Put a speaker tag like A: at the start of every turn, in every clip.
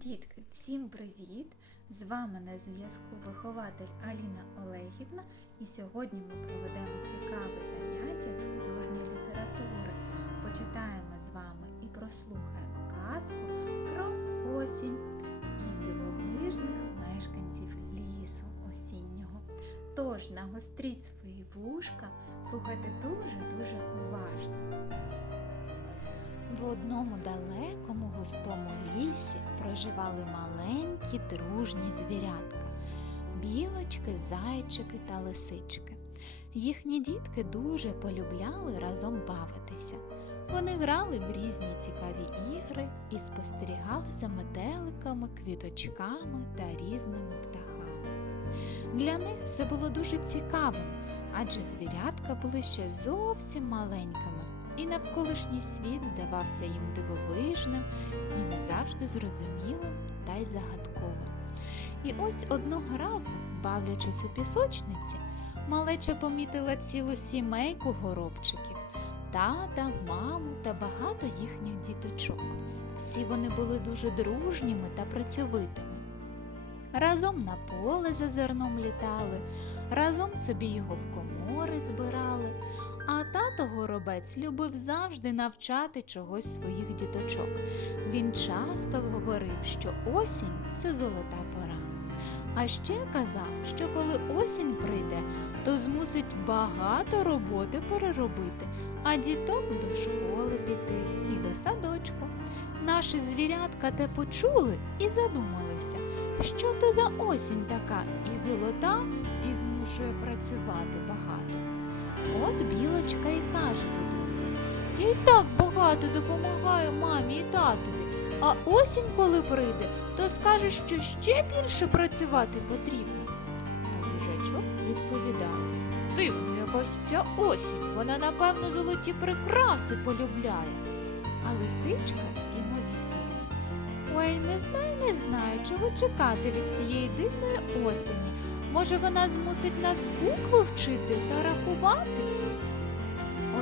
A: Дітки, всім привіт! З вами на зв'язку вихователь Аліна Олегівна, і сьогодні ми проведемо цікаве заняття з художньої літератури. Почитаємо з вами і прослухаємо казку про осінь і дивовижних мешканців лісу осіннього. Тож нагостріть свої вушка, слухайте дуже-дуже уважно. В одному далекому густому лісі проживали маленькі дружні звірятка білочки, зайчики та лисички. Їхні дітки дуже полюбляли разом бавитися. Вони грали в різні цікаві ігри і спостерігали за метеликами, квіточками та різними птахами. Для них все було дуже цікавим, адже звірятка були ще зовсім маленькими і навколишній світ здавався їм дивовижним і не завжди зрозумілим та й загадковим. І ось одного разу, бавлячись у пісочниці, малеча помітила цілу сімейку горобчиків тата, маму та багато їхніх діточок. Всі вони були дуже дружніми та працьовитими. Разом на поле за зерном літали, разом собі його в комори збирали, а тато горобець любив завжди навчати чогось своїх діточок. Він часто говорив, що осінь це золота пора. А ще казав, що коли осінь прийде, то змусить багато роботи переробити, а діток до школи піти і до садочку. Наші звірятка те почули і задумалися, що то за осінь така і золота, і змушує працювати багато. От білочка і каже до друзів: Я й так багато допомагаю мамі і татові, а осінь, коли прийде, то скаже, що ще більше працювати потрібно. А їжачок відповідає: Дивно якась ця осінь, вона, напевно, золоті прикраси полюбляє. А лисичка всім у відповідь. Ой, не знаю, не знаю, чого чекати від цієї дивної осені. Може, вона змусить нас букви вчити та рахувати?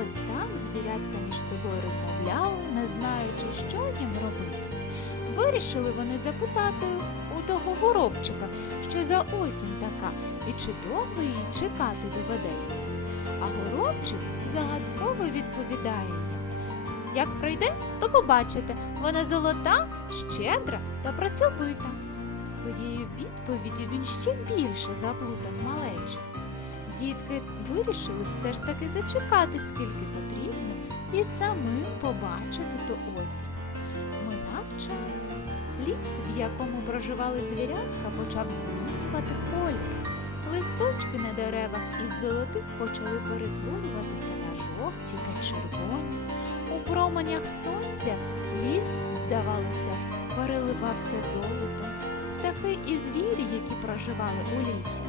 A: Ось так звірятка між собою розмовляли, не знаючи, що їм робити. Вирішили вони запитати у того горобчика, що за осінь така, і чи довго її чекати доведеться. А горобчик загадково відповідає їм. Як прийде, то побачите, вона золота, щедра та працьовита. Своєю відповіддю він ще більше заплутав малечу. Дітки вирішили все ж таки зачекати, скільки потрібно, і самим побачити ту осінь. Минав час. Ліс, в якому проживали звірятка, почав змінювати колір. Листочки на деревах із золотих почали перетворюватися на жовті та червоні. У променях сонця ліс, здавалося, переливався золотом. Птахи і звірі, які проживали у лісі,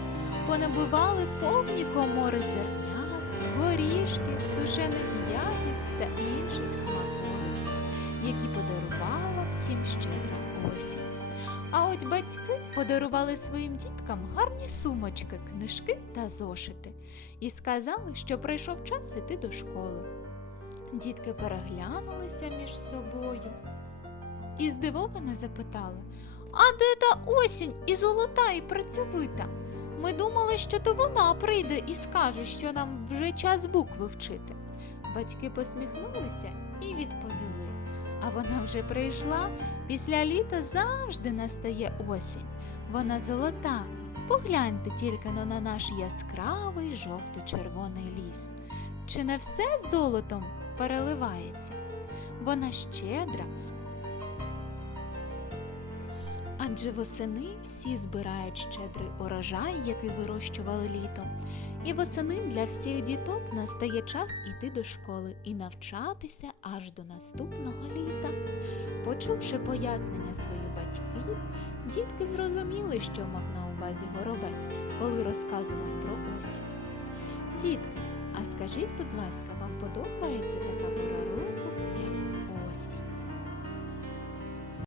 A: понабивали повні комори зернят, горішків, сушених ягід та інших смаколиків, які подарувала всім щедра осінь. А от батьки подарували своїм діткам гарні сумочки, книжки та зошити і сказали, що прийшов час іти до школи. Дітки переглянулися між собою і здивовано запитали А де та осінь і золота, і працьовита? Ми думали, що то вона прийде і скаже, що нам вже час букви вчити. Батьки посміхнулися і відповіли. А вона вже прийшла. Після літа завжди настає осінь. Вона золота. Погляньте тільки но на наш яскравий жовто-червоний ліс. Чи не все золотом переливається? Вона щедра. Адже восени всі збирають щедрий урожай, який вирощували літом. І восени для всіх діток настає час іти до школи і навчатися аж до наступного літа. Почувши пояснення своїх батьків, дітки зрозуміли, що мав на увазі горобець, коли розказував про осінь. Дітки, а скажіть, будь ласка, вам подобається така пора року, як осінь?